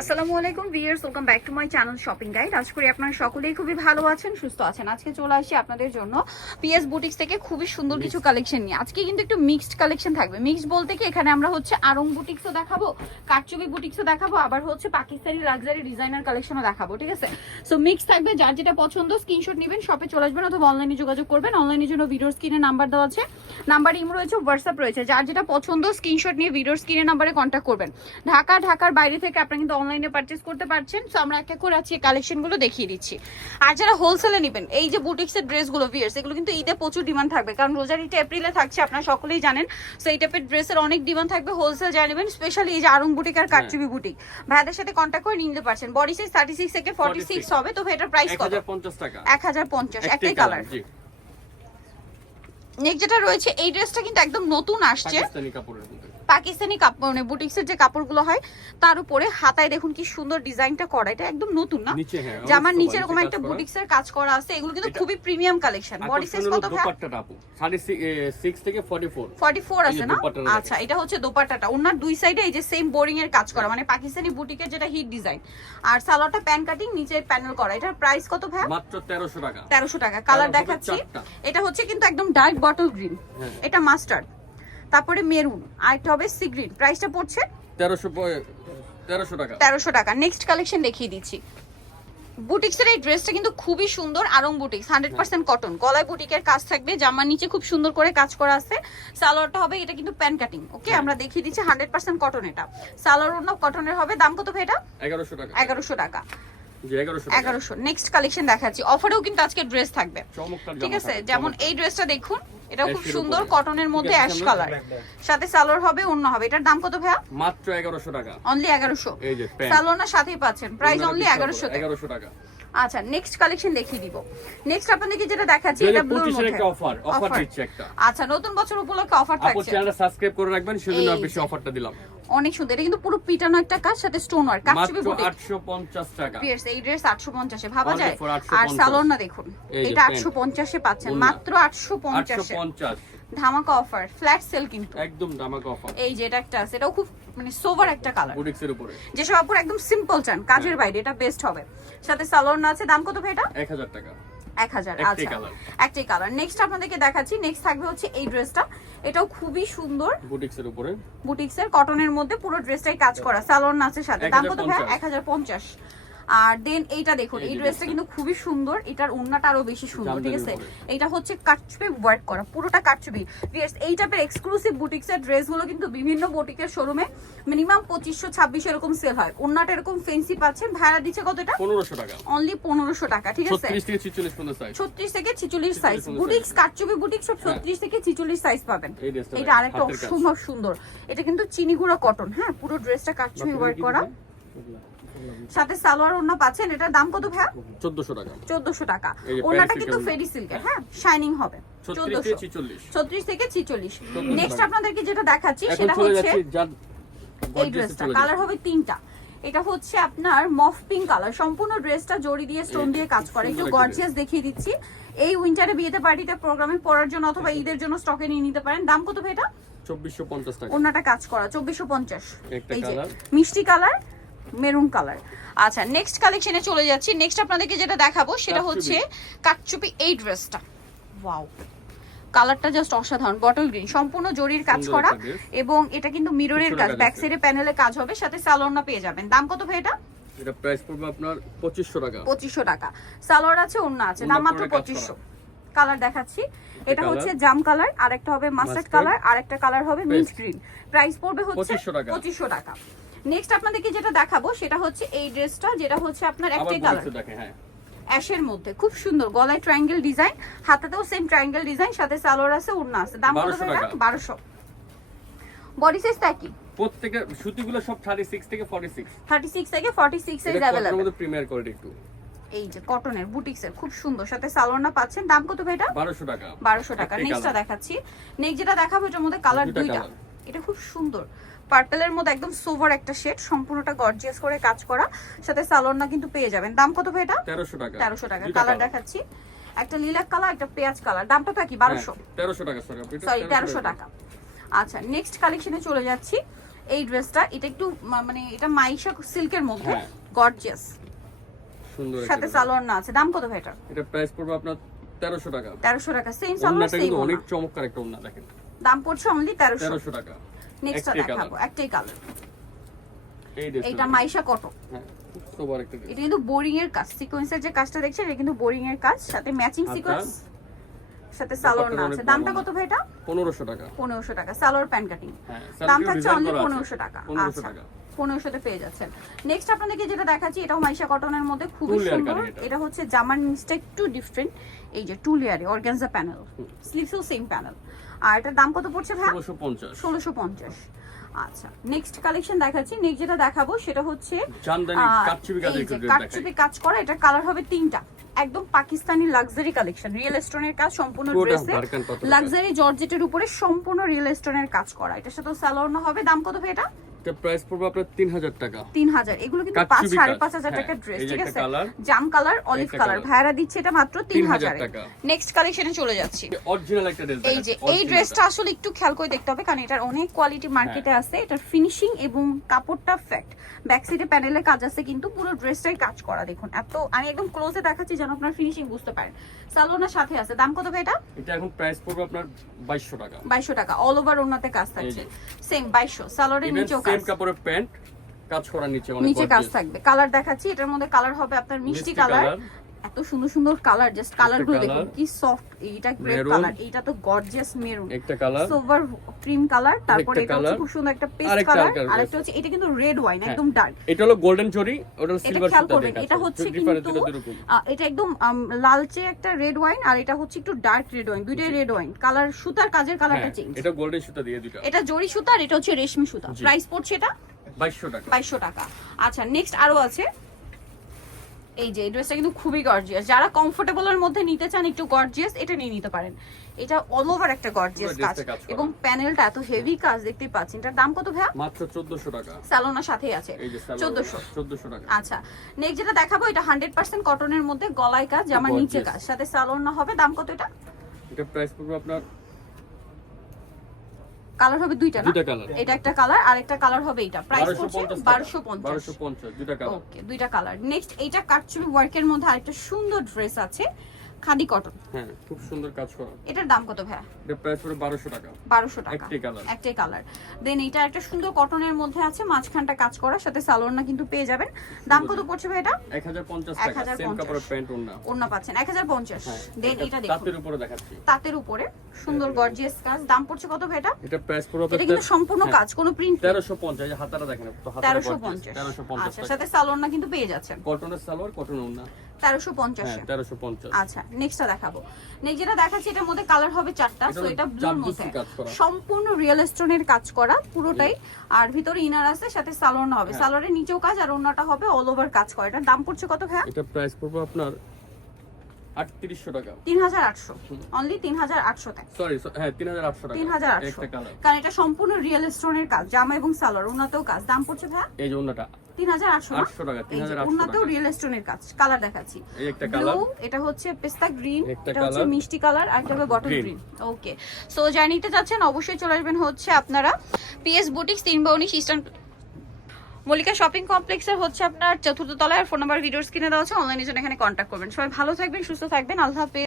আসসালামু আলাইকুম viewers, welcome back to my channel shopping guide. আশা করি আপনারা সকলেই খুবই ভালো আছেন, সুস্থ আছেন। আজকে চলে আসি আপনাদের জন্য পিএস বুটিক্স থেকে খুবই সুন্দর কিছু কালেকশন নিয়ে। আজকে কিন্তু একটু মিক্সড কালেকশন থাকবে। মিক্সড বলতে কি, এখানে আমরা হচ্ছে আরং বুটিক্সও দেখাবো, কারচুপি বুটিক্সও দেখাবো, আবার হচ্ছে পাকিস্তানি লাক্সারি ডিজাইনার কালেকশনও দেখাবো। ঠিক আছে, সো মিক্স থাকবে। যার যেটা পছন্দ স্ক্রিনশট নেবেন, শপে চলে আসবেন অথবা অনলাইনে যোগাযোগ করবেন। অনলাইনের জন্য ভিডিওর স্ক্রিনে নাম্বার দেওয়া আছে, নাম্বার ইমো রয়েছে, হোয়াটসঅ্যাপ রয়েছে। যার যেটা পছন্দ স্ক্রিনশট নিয়ে ভিডিওর স্ক্রিনে নাম্বারে কন্ট্যাক্ট করবেন। ঢাকার বাইরে থেকে আপনারা কিন্তু অনলাইনে পারচেজ করতে পারছেন। সো আমরা এক এক করে আজকে কালেকশনগুলো দেখিয়ে দিচ্ছি। আর যারা হোলসেলে নেবেন, এই যে বুটিক্সের ড্রেসগুলো ভিউয়ার্স, এগুলো কিন্তু ঈদে প্রচুর ডিমান্ড থাকবে, কারণ রোজার ঈদটা এপ্রিলে থাকছে, আপনারা সকলেই জানেন। সো এই টাইপের ড্রেসের অনেক ডিমান্ড থাকবে। হোলসেল যারা নেবেন, স্পেশালি এই যে আরং বুটিক আর কারচুপি বুটিক, ভাইদের সাথে কন্ট্যাক্ট করে নিতে পারছেন। বডি সাইজ 36 থেকে 46 হবে। তো এটার প্রাইস কত? 1050 টাকা। 1050, একটাই কালার। নেক্সট যেটা রয়েছে, এই ড্রেসটা কিন্তু একদম নতুন আসছে, পাকিস্তানি কাপড়, মানে বুটিক্সের যে কাপড়গুলো হয় তার উপরে হাতায় দেখুন কি সুন্দর ডিজাইনটা করা। এটা একদম নতুন না, জামার নিচে এরকম একটা বুটিক্সের কাজ করা আছে। এগুলো কিন্তু খুবই প্রিমিয়াম কালেকশন। বডি সাইজ কত ভাই? দোপাট্টাটা আপু 36 থেকে 44 আছে না? আচ্ছা, এটা হচ্ছে দোপাট্টাটা। ওনার দুই সাইডে এই যে সেম বোরিং এর কাজ করা, মানে পাকিস্তানি বুটিকের যেটা হিট ডিজাইন। আর সালোয়ারটা প্যান কাটিং, নিচে প্যানেল করা। এটার প্রাইস কত ভাই? মাত্র 1300 টাকা। 1300 টাকা। কালার দেখাচ্ছি, এটা হচ্ছে কিন্তু একদম ডার্ক বটল গ্রিন, এটা মাস্টার্ড, তারপরে মেরুন, আর এটা হবে সি গ্রিন। প্রাইসটা পড়ছে 1300 টাকা। 1300 টাকা। নেক্সট কালেকশন দেখিয়ে দিচ্ছি। বুটিক্সের এই ড্রেসটা কিন্তু খুবই সুন্দর। Aarong boutiques, 100% cotton. গলায় বুটিকের কাজ থাকবে, জামার নিচে খুব সুন্দর করে কাজ করা আছে। সালোয়ারটা হবে, এটা কিন্তু প্যান কাটিং। ওকে, আমরা দেখিয়ে দিচ্ছি 100% কটন। এটা সালোয়ার ওড়না কটনের হবে। দাম কত ভাই এটা? 1100 টাকা। 1100 টাকা। 1100। নেক্সট কালেকশন দেখাচ্ছি। অফারেও কিন্তু আজকে ড্রেস থাকবে, ঠিক আছে? যেমন এই ড্রেসটা দেখুন, এটাও খুব সুন্দর, কটনের মধ্যে অ্যাশ কালার, সাথে সালোয়ার হবে, ওড়না হবে। এটার দাম কত ভাইয়া? মাত্র 1100 টাকা। অনলি 1100। সালোয়ার সাথেই পাচ্ছেন, প্রাইস অনলি 1100 টাকা। আচ্ছা, নেক্সট কালেকশন দেখিয়ে দিব। নেক্সট আপনাদেরকে যেটা দেখাচ্ছি, এটা ব্লুর মধ্যে একটা অফার দিচ্ছি একটা। আচ্ছা, নতুন বছর উপলক্ষে অফার থাকছে। আপু চ্যানেলটা সাবস্ক্রাইব করে রাখবেন, সেজন্য বেশি অফারটা দিলাম। অনেক সুন্দর। এটা কিন্তু পুরো পিটানো একটা কাজ, সাথে স্টোন ওয়ার্ক, কাচচুপি বুটিক। 850 টাকা। পিয়ার্স, এই ড্রেস 850 এ ভাবা যায়। আর সালোয়ার না দেখুন, এটা 850 এ পাচ্ছেন, মাত্র 850 এ। ধামাকা অফার, ফ্ল্যাট সেল কিন্তু, একদম ধামাকা অফার। এই যে এটা একটা আছে, এটাও খুব মানে সোভার একটা কালার, বুটিক্সের উপরে। যেসব আপুর একদম সিম্পল চান, কাজের বাইরে, এটা বেস্ট হবে। সাথে সালোয়ার না আছে। দাম কত ভাই এটা? 1000 টাকা। 1000। আচ্ছা, একটাই কালার। নেক্সট আপনাদেরকে দেখাচ্ছি। নেক্সট থাকবে হচ্ছে এই ড্রেসটা, এটাও খুবই সুন্দর, বুটিক্সের উপরে, বুটিক্সের কটনের মধ্যে পুরো ড্রেসটাই কাজ করা, সালোয়ার না আছে সাথে। দাম কত ভাই? 1050। আর দেন এইটা দেখুন, এই ড্রেসটা কিন্তু খুবই সুন্দর, এটার ওড়নাটা আরো বেশি সুন্দর, ঠিক আছে? এটা হচ্ছে কাটচুপি ওয়ার্ক করা, পুরোটা কাটচুপি। ভিউয়ার্স, এই টাইপের এক্সক্লুসিভ বুটিক্সের ড্রেসগুলো কিন্তু বিভিন্ন বুটিকের শোরুমে মিনিমাম 2500-2600 এরকম সেল হয়। ওড়নাটা এরকম ফেন্সি পাচ্ছেন। ভাড়া দিচ্ছে কত এটা? 1500 টাকা। অনলি 1500 টাকা, ঠিক আছে? 36 থেকে 46 পর্যন্ত সাইজ। 36 থেকে 46 সাইজ। বুটিক্স, কাটচুপি বুটিক সব 36 থেকে 46 সাইজ পাবেন। এটা আরেকটা অসম্ভব সুন্দর। এটা কিন্তু চিনি গুঁড়া কটন, হ্যাঁ, পুরো ড্রেসটা কাটচুপি ওয়ার্ক করা, সাথে সালোয়ার ওড়না পাচ্ছেন। এটার দাম কত ভাই? 1400 টাকা। 1400 টাকা। ওড়নাটা কিন্তু ফেরি সিল্কের, হ্যাঁ, শাইনিং হবে। 36 থেকে 46। নেক্সট আপনাদেরকে যেটা দেখাচ্ছি সেটা হচ্ছে এই ড্রেসটা। কালার হবে তিনটা। এটা হচ্ছে আপনার মফ পিঙ্ক কালার, সম্পূর্ণ ড্রেসটা জড়ি দিয়ে স্টোন দিয়ে কাজ করে। একটু গর্জিয়াস দেখিয়ে দিচ্ছি। এই উইন্টারে বিয়েতে পার্টিতে প্রোগ্রামে পরার জন্য অথবা ঈদের জন্য স্টকে নিয়ে নিতে পারেন। দাম কত ভাই এটা? 2450 টাকা। ওড়নাটা কাজ করা, 2450। এই যে মিষ্টি কালার, মেরুন কালার। আচ্ছা, নেক্সট কালেকশনে চলে যাচ্ছি। নেক্সট আপনাদেরকে যেটা দেখাবো সেটা হচ্ছে কাটচুপি এই ড্রেসটা। ওয়াও, কালারটা জাস্ট অসাধারণ, বটল গ্রিন, সম্পূর্ণ জরির কাজ করা, এবং এটা কিন্তু মিররের কাজ, ব্যাক সাইডে প্যানেলে কাজ হবে, সাথে সালোয়ার পেয়ে যাবেন। দাম কত ভাই এটা? এটা প্রাইস পড়বে আপনার 2500 টাকা। 2500 টাকা। সালোয়ার আছে, ওড়না আছে, দাম মাত্র 2500। কালার দেখাচ্ছি, এটা হচ্ছে জাম কালার, আরেকটা হবে মাস্টার্ড কালার, আরেকটা কালার হবে মিন্ট গ্রিন। প্রাইস পড়বে হচ্ছে 2500 টাকা। নেক্সট আপনাদেরকে যেটা দেখাবো সেটা হচ্ছে এই ড্রেসটা, যেটা হচ্ছে আপনার একটাই কালার, হ্যাঁ, অ্যাশের মধ্যে, খুব সুন্দর। গলায় ট্রায়াঙ্গেল ডিজাইন, হাতাতেও সেম ট্রায়াঙ্গেল ডিজাইন, সাথে সালোয়ার আছে, ওড়না আছে। দাম কত ভাই? 1200। বডি সাইজটা কি? প্রত্যেকটা সুতিগুলো সব 36 থেকে 46। 36 থেকে 46 সাইজ अवेलेबल। এর মধ্যে প্রিমিয়ার কোয়ালিটি একটু। এই যে কটনের বুটিক্সের খুব সুন্দর, সাথে সালোয়ার পাচ্ছেন। দাম কত ভাই এটা? 1200 টাকা। 1200 টাকা। নেক্সটটা দেখাচ্ছি। নেক্সট যেটা দেখাবো এটার মধ্যে কালার দুইটা। এটা খুব সুন্দর, পার্পলের মধ্যে একদম সোভার একটা শেড, সম্পূর্ণটা গর্জিয়াস করে কাজ করা, সাথে সালোয়ার কিন্তু পেয়ে যাবেন। দাম কত ভাই এটা? 1300 টাকা। 1300 টাকা। কালার দেখাচ্ছি, একটা লিলাক কালার, একটা পেঁয়াজ কালার। দামটা তো কি? 1200। 1300 টাকা। সরি 1300 টাকা। আচ্ছা, নেক্সট কালেকশনে চলে যাচ্ছি। এই ড্রেসটা এটা একটু মানে এটা মাইশা সিল্কের মধ্যে হ্যাঁ। গর্জিয়াস, সুন্দর সাথে একটা সালোয়ার না আছে। দাম কত ভাই এটা? এটা প্রাইস পড়বে আপনার 1300 টাকা। 1300 টাকা, সেম সালোয়ার ওন্নাটা সেম কিন্তু ওন্না। অনেক চমৎকার একটা ওন্না দেখেন। দাম পড়ছে অনলি 1300 1300 টাকা। নেক্সটটা একটাই দেখাবো, colour। একটাই কালার। এই ড্রেসটা এটা মাইশা কটন, হ্যাঁ খুব সুপার একটা ড্রেস। এটা কিন্তু বোরিং এর কাজ, সিকোয়েন্সের যে কাজটা দেখছেন এটা কিন্তু বোরিং এর কাজ, সাথে ম্যাচিং আচ্ছা। সিকোয়েন্স, সাথে সালোয়ার না আছে। দামটা কত ভাই এটা? 1500 টাকা। 1500 টাকা, সালোয়ার প্যান্ট কাটিং। হ্যাঁ দাম সালোয়ার থাকছে ডিজাইন অনলি করা আছে। 1500 টাকা। 1500 আচ্ছা টাকা। 1500 তে পেয়ে যাচ্ছেন। নেক্সট আপনাদেরকে যেটা দেখাচ্ছি এটাও মাইশা কটনের মধ্যে খুবই Two layer সুন্দর। কাটিং এটা। এটা হচ্ছে জামার নিচটা একটু ডিফারেন্ট, এই যে টু লেয়ারে অর্গানজা প্যানেল, স্লিভসও সেম প্যানেল। আর এটার দাম কত পড়ছে ভাই? 1650। 1650। আচ্ছা নেক্সট কালেকশন দেখাচ্ছি। নেক্সট যেটা দেখাবো সেটা হচ্ছে জামদানি কাটছবি কাজের এই যে একটু কাটছবি কাজ করা, এটা কালার হবে তিনটা, একদম পাকিস্তানি লাক্সারি কালেকশন, রিয়েল স্টোনের কাজ সম্পূর্ণ ড্রেসে, লাক্সারি জর্জেটের উপরে সম্পূর্ণ রিয়েল স্টোনের কাজ করা। এটার সাথে সালোয়ার না হবে। দাম কত ভাই এটা? এটা প্রাইস পড়বে আপনার 3000 টাকা। 3000। এগুলো কিন্তু কাটছবি 5-5.5 কাজ। টাকার ড্রেস, এই যে ঠিক একটা আছে? কালার, জাম কালার, অলিভ একটা কালার, কালার। ভাইরা দিচ্ছে এটা মাত্র 3000 টাকা। নেক্সট কালেকশনে চলে যাচ্ছি। অরিজিনাল একটা ড্রেস। এই যে এই ড্রেসটা আসলে একটু খেয়াল করে দেখতে হবে, কারণ এটার অনেক কোয়ালিটি মার্কেটে আছে। এটার ফিনিশিং এবং কাপড়টা ফ্যাক্ট, ব্যাক সাইডে প্যানেলের কাজ আছে, কিন্তু পুরো ড্রেসটাই কাজ করা। দেখুন এত, আমি একদম ক্লোজে দেখাচ্ছি যেন আপনার ফিনিশিং বুঝতে পারেন। সালোয়ারের সাথে আছে। দাম কত ভাই এটা? এটা এখন প্রাইস পড়বে আপনার 2200 টাকা। 2200 টাকা। অল ওভার ওনাতে কাজ থাকছে সেম 2200। সালোয়ারের নিচেও কাজ, সেম কাপড়ের প্যান্ট কাজ করা, নিচে অনেক নিচে কাজ gorgeous। থাকবে। কালার দেখাচ্ছি, এটার মধ্যে কালার হবে আপনার মিষ্টি কালার। এত সুন্দর সুন্দর কালার, জাস্ট কালারগুলো দেখুন কি সফট। এইটা গ্রে Maroon। কালার, এইটা তো গর্জিয়াস মেরুন, একটা কালার, সিলভার ক্রিম কালার, তারপরে একটা এটা হচ্ছে colour, খুব সুন্দর একটা পেস্ট আরেকটা কালার, colour, আরেকটা হচ্ছে এটা কিন্তু রেড ওয়াইন, হ্যাঁ। একদম ডার্ক। এটা হলো গোল্ডেন জরি, ওটা এটা সিলভার খেয়াল সুতা করবেন, দিয়ে এটা কাজ হচ্ছে করা। কিন্তু different এরকম। এটা একদম লালচে একটা রেড ওয়াইন, আর এটা হচ্ছে একটু ডার্ক রেড ওয়াইন, দুইটাই রেড ওয়াইন কালার। সুতার কাজের কালারটা হ্যাঁ, চেঞ্জ। এটা গোল্ডেন সুতা দিয়ে দুটো। এটা জরি সুতা আর এটা হচ্ছে রেশমি সুতা। জি। প্রাইস পড়ছে এটা 2200 টাকা। 2200 টাকা। আচ্ছা নেক্সট আরো আছে। এই যে এই ড্রেসটা কিন্তু খুবই গর্জিয়াস, যারা কমফোর্টেবলের মধ্যে নিতে চান একটু গর্জিয়াস, এটা নিয়ে নিতে পারেন। এটা অল ওভার একটা গর্জিয়াস পুরো কাজ, ড্রেসটা কাজ করা। এবং প্যানেলটা এত হেভি কাজ দেখতে পাচ্ছেন। এটার দাম কত ভাইয়া? মাত্র 1400 টাকা। সালোনার সাথেই আছে এই যে 1400। টাকা। আচ্ছা নেক্সট যেটা দেখাবো এটা 100% কটনের মধ্যে, গলায় কাজ, জামার নিচে Gorgeous। কাজ, সাথে সালোয়ার না হবে। দাম কত এটা? এটা প্রাইস পড়বে আপনার কালার হবে দুইটা না? দুইটা কালার। এটা একটা কালার আর একটা কালার হবে এটা। প্রাইস পড়ছে 1250। 1250 দুইটা কালার। ওকে দুইটা কালার। নেক্সট এইটা কাটছবি ওয়ার্কের মধ্যে আরেকটা সুন্দর ড্রেস আছে, খাদি কটন। হ্যাঁ খুব সুন্দর কাজ করা। এটার দাম কত ভাইয়া? এটা প্রাইস পড়বে 1200 টাকা। 1200 টাকা। একটাই কালার। একটাই কালার। দেন এটা একটা সুন্দর কটনের মধ্যে আছে, মাঝখানটা কাজ করা, সাথে সালোয়ার না কিন্তু পেয়ে যাবেন। দাম কত পড়ছে ভাই এটা? 1050 টাকা। 1050 সেম কাপড়ের প্যান্ট ওন্না। ওন্না পাচ্ছেন 1050। হ্যাঁ, দেন এটা দেখুন তাঁতের উপরে দেখাচ্ছি। তাঁতের উপরে সুন্দর গর্জিয়াস কাজ। দাম পড়ছে কত ভাই এটা? এটা প্রাইস পড়বে এটা কিন্তু সম্পূর্ণ কাজ, কোনো প্রিন্ট 1350। এই যে হাতাটা দেখেন, তো হাতাটা 1350। 1350 আচ্ছা টাকা। সাথে সালোয়ার না কিন্তু পেয়ে যাচ্ছেন কটনের সালোয়ার, কটন ওন্না। 1350 হ্যাঁ 1350। আচ্ছা নেক্সটটা দেখাবো। নেক্সট যেটা দেখাচ্ছি এটার মধ্যে কালার হবে চারটা। এটা সো এটা ব্লুর জারদস্তি মধ্যে কাজ করা। সম্পূর্ণ রিয়েল স্টোনের কাজ করা পুরোটাই, আর ভিতরে ইনার আছে, সাথে সালোয়ার না হবে, হ্যাঁ। সালোয়ারের নিচেও কাজ আর ওন্নাটা হবে অল ওভার কাজ করা। এটার দাম পড়ছে কত ভাইয়া? এটা প্রাইস পড়বে আপনার 3800 টাকা। 3800, অনলি 3800 তে। সরি হ্যাঁ 3800 টাকা। 3800, একটা কালার। কারণ এটা সম্পূর্ণ রিয়েল স্টোনের কাজ, জামা এবং সালোয়ার, ওন্নাতেও কাজ। দাম পড়ছে ভাইয়া এই যে ওন্নাটা 3800 না? 800 টাকা। এই যে 3800 ওন্নাতেও টাকা। রিয়েল স্টোনের কাজ। কালার দেখাচ্ছি, এই একটা ব্লু, কালার। এটা হচ্ছে পেস্তা গ্রিন, একটা এটা হচ্ছে colour। মিষ্টি কালার, আর এটা হবে bottle Green। Green. Okay so যারা নিতে চাচ্ছেন অবশ্যই চলে আসবেন হচ্ছে আপনারা PS boutiques 3/19 eastern Mallika shopping কমপ্লেক্সের হচ্ছে আপনার 4th তলায়। ফোন নাম্বার ভিডিওর স্ক্রিনে দেওয়া আছে, অনলাইনে জন্য এখানে কন্ট্যাক্ট করবেন। সবাই ভালো থাকবেন, সুস্থ থাকবেন, আল্লাহ হাফেজ।